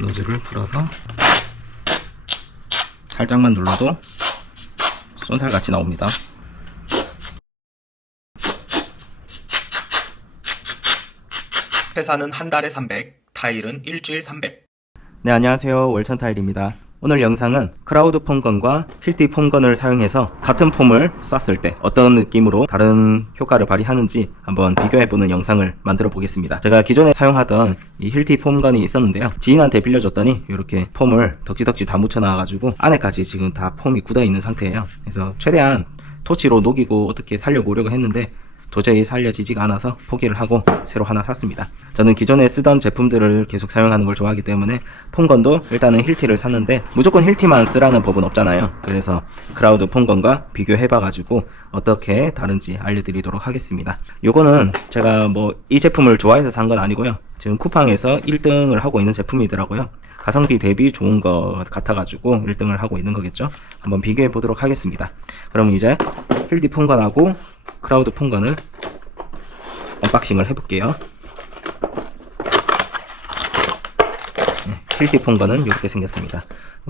노즐을 풀어서 살짝만 눌러도 쏜살같이 나옵니다. 회사는 한 달에 300, 타일은 일주일 300. 네, 안녕하세요. 월천 타일입니다. 오늘 영상은 크라우드 폼건과 필티 폼건을 사용해서 같은 폼을 쐈을 때 어떤 느낌으로 다른 효과를 발휘하는지 한번 비교해보는 영상을 만들어 보겠습니다. 제가 기존에 사용하던 이 힐티 폼건이 있었는데요. 지인한테 빌려줬더니 이렇게 폼을 덕지덕지 다 묻혀놔가지고 안에까지 지금 다 폼이 굳어 있는 상태예요. 그래서 최대한 토치로 녹이고 어떻게 살려보려고 했는데 도저히 살려지지가 않아서 포기를 하고 새로 하나 샀습니다. 저는 기존에 쓰던 제품들을 계속 사용하는 걸 좋아하기 때문에 폼건도 일단은 힐티를 샀는데 무조건 힐티만 쓰라는 법은 없잖아요. 그래서 크라우드 폼건과 비교해봐가지고 어떻게 다른지 알려드리도록 하겠습니다. 요거는 제가 뭐 이 제품을 좋아해서 산 건 아니고요. 지금 쿠팡에서 1등을 하고 있는 제품이더라고요. 가성비 대비 좋은 것 같아가지고 1등을 하고 있는 거겠죠. 한번 비교해 보도록 하겠습니다. 그럼 이제 힐디 폼건하고 크라우드 폼건을 언박싱을 해볼게요. 네, 힐디 폼건은 이렇게 생겼습니다.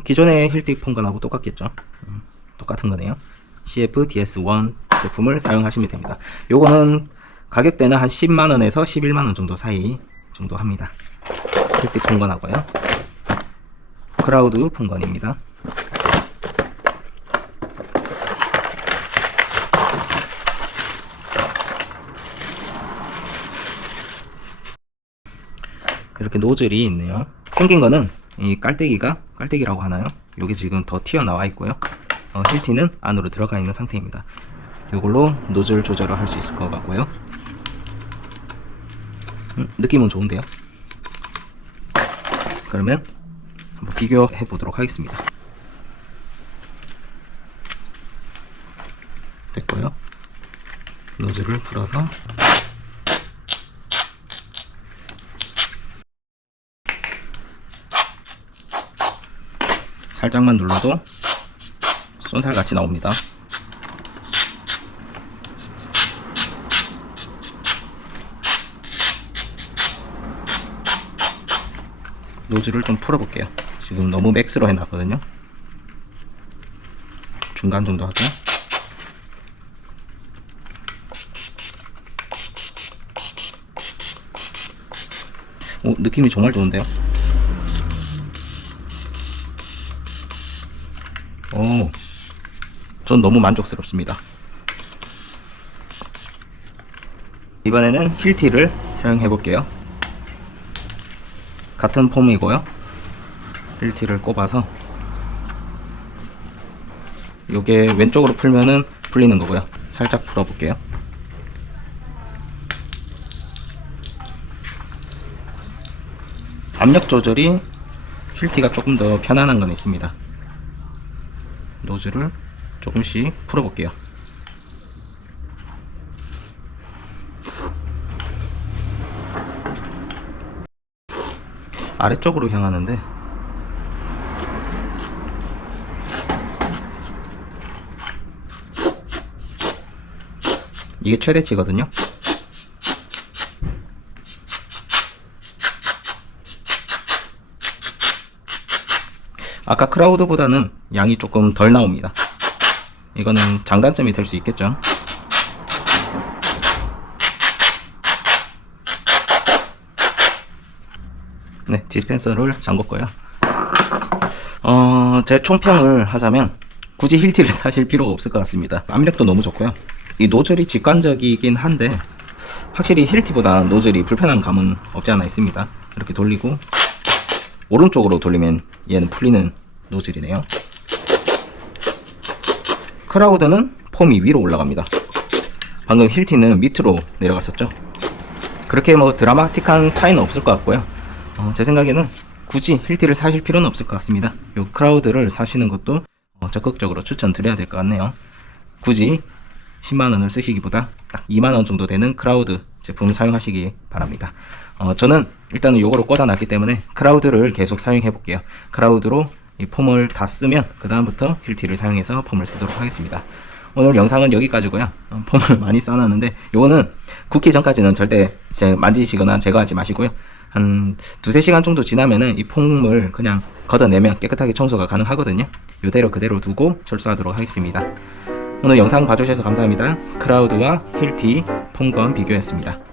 기존의 힐디 폼건하고 똑같겠죠. 음, 똑같은 거네요. CF DS1 제품을 사용하시면 됩니다. 요거는 가격대는 한 10만원에서 11만원 정도 사이 정도 합니다. 힐디 폼건하고요. 크라우드 폼건입니다. 이렇게 노즐이 있네요. 생긴 거는 이 깔때기가 깔때기라고 하나요? 요게 지금 더 튀어나와 있고요. 어, 힐티는 안으로 들어가 있는 상태입니다. 이걸로 노즐 조절을 할 수 있을 것 같고요. 음, 느낌은 좋은데요. 그러면 한번 비교해 보도록 하겠습니다. 됐고요. 노즐을 풀어서 살짝만 눌러도 쏜살같이 나옵니다. 노즐을 좀 풀어볼게요. 지금 너무 맥스로 해놨거든요. 중간 정도 하고. 오, 느낌이 정말 좋은데요? 오, 전 너무 만족스럽습니다. 이번에는 힐티를 사용해 볼게요. 같은 폼이고요. 힐티를 꼽아서 요게 왼쪽으로 풀면은 풀리는 거고요. 살짝 풀어 볼게요. 압력 조절이 힐티가 조금 더 편안한 건 있습니다. 노즐을 조금씩 풀어 볼게요. 아래쪽으로 향하는데 이게 최대치거든요. 아까 크라우드보다는 양이 조금 덜 나옵니다. 이거는 장단점이 될 수 있겠죠. 네, 디스펜서를 잠궜고요. 어, 제 총평을 하자면 굳이 힐티를 사실 필요가 없을 것 같습니다. 압력도 너무 좋고요. 이 노즐이 직관적이긴 한데 확실히 힐티보다 노즐이 불편한 감은 없지 않아 있습니다. 이렇게 돌리고 오른쪽으로 돌리면 얘는 풀리는 노즐이네요. 크라우드는 폼이 위로 올라갑니다. 방금 힐티는 밑으로 내려갔었죠. 그렇게 뭐 드라마틱한 차이는 없을 것 같고요. 어, 제 생각에는 굳이 힐티를 사실 필요는 없을 것 같습니다. 요 크라우드를 사시는 것도 어, 적극적으로 추천드려야 될 것 같네요. 굳이 10만원을 쓰시기보다 딱 2만원 정도 되는 크라우드 제품 사용하시기 바랍니다. 어, 저는 일단은 요거로 꽂아놨기 때문에 크라우드를 계속 사용해 볼게요. 크라우드로 이 폼을 다 쓰면 그 다음부터 힐티를 사용해서 폼을 쓰도록 하겠습니다. 오늘 영상은 여기까지고요. 어, 폼을 많이 써놨는데 요거는 굳기 전까지는 절대 제- 만지시거나 제거하지 마시고요. 한 두세 시간 정도 지나면은 이 폼을 그냥 걷어내면 깨끗하게 청소가 가능하거든요. 이대로 그대로 두고 철수하도록 하겠습니다. 오늘 영상 봐주셔서 감사합니다. 크라우드와 힐티 폼건 비교였습니다.